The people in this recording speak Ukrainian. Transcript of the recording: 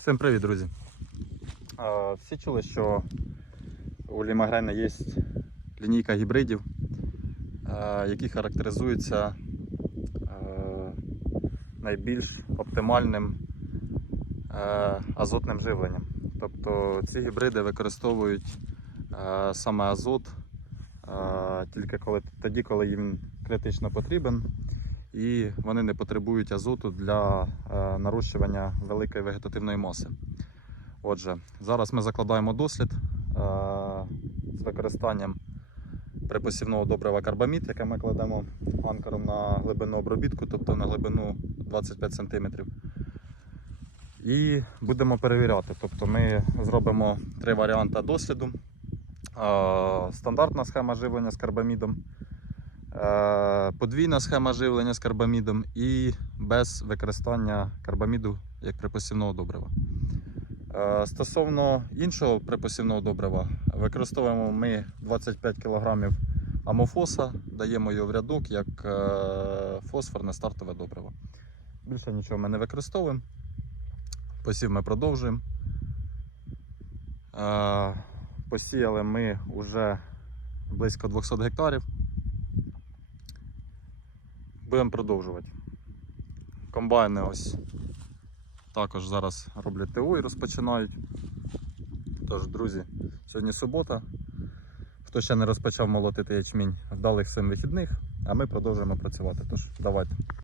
Всім привіт, друзі. Всі чули, що у Лімагрена є лінійка гібридів, які характеризуються найбільш оптимальним азотним живленням. Тобто ці гібриди використовують саме азот тільки коли, тоді, коли їм критично потрібен і вони не потребують азоту для е, нарощування великої вегетативної маси. Отже, зараз ми закладаємо дослід е, з використанням припосівного добрива карбамід, яке ми кладемо анкером на глибину обробітку, тобто на глибину 25 см. І будемо перевіряти. Тобто ми зробимо три варіанти досліду. Е, Стандартна схема живлення з карбамідом, подвійна схема живлення з карбамідом і без використання карбаміду як припосівного добрива. Е, Стосовно іншого припосівного добрива, використовуємо ми 25 кг амофоса, даємо його в рядок як е, фосфорне стартове добриво. Більше нічого ми не використовуємо. Посів ми продовжуємо. Е, Посіяли ми вже близько 200 гектарів. Будемо продовжувати. Комбайни ось також зараз роблять ТО і розпочинають. Тож, друзі, сьогодні субота. Хто ще не розпочав молотити ячмінь, вдалих всім вихідних, а ми продовжуємо працювати. Тож, давайте.